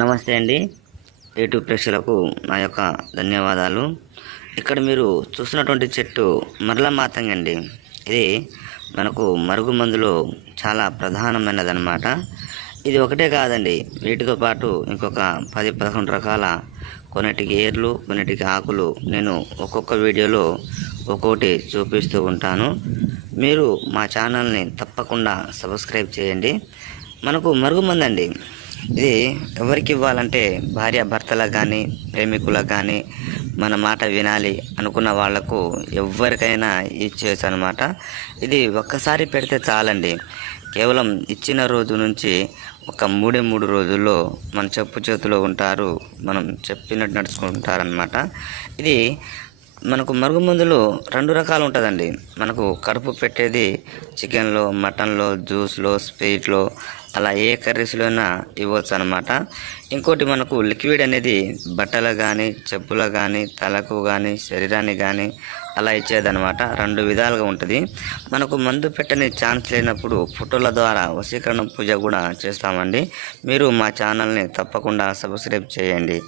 నమస్తే అండి. యూట్యూబ్ ప్రేక్షకులకు నా యొక్క ధన్యవాదాలు. ఇక్కడ మీరు చూస్తున్నటువంటి చెట్టు మరల మాతంగి అండి. ఇది మనకు మరుగు మందులో చాలా ప్రధానమైనదన్నమాట. ఇది ఒకటే కాదండి, వీటితో పాటు ఇంకొక 10-11 రకాల, కొన్నిటికి ఏర్లు, కొన్నిటికి ఆకులు నేను ఒక్కొక్క వీడియోలో ఒక్కొక్కటి చూపిస్తూ ఉంటాను. మీరు మా ఛానల్ని తప్పకుండా సబ్స్క్రైబ్ చేయండి. మనకు మరుగుమందండి, ఇది ఎవరికి ఇవ్వాలంటే భార్య భర్తలకు కానీ, ప్రేమికులకు కానీ, మన మాట వినాలి అనుకున్న వాళ్లకు ఎవరికైనా ఇచ్చేయచ్చు అనమాట. ఇది ఒక్కసారి పెడితే చాలండి. కేవలం ఇచ్చిన రోజు నుంచి ఒక 3 రోజుల్లో మన చెప్పు చేతిలో ఉంటారు, మనం చెప్పినట్టు నడుచుకుంటారనమాట. ఇది మనకు మరుగుమందులు 2 రకాలు ఉంటుందండి. మనకు కడుపు పెట్టేది చికెన్లో, మటన్లో, జ్యూస్లో, స్వీట్లో, అలా ఏ కర్రీస్లో అయినా ఇవ్వచ్చు అనమాట. ఇంకోటి మనకు లిక్విడ్ అనేది బట్టలకు కానీ, చెప్పులకు కానీ, తలకు కానీ, శరీరానికి కానీ అలా ఇచ్చేదనమాట. 2 విధాలుగా ఉంటుంది. మనకు మందు పెట్టని ఛాన్స్ లేనప్పుడు ఫోటోల ద్వారా వశీకరణ పూజ కూడా చేస్తామండి. మీరు మా ఛానల్ని తప్పకుండా సబ్స్క్రైబ్ చేయండి.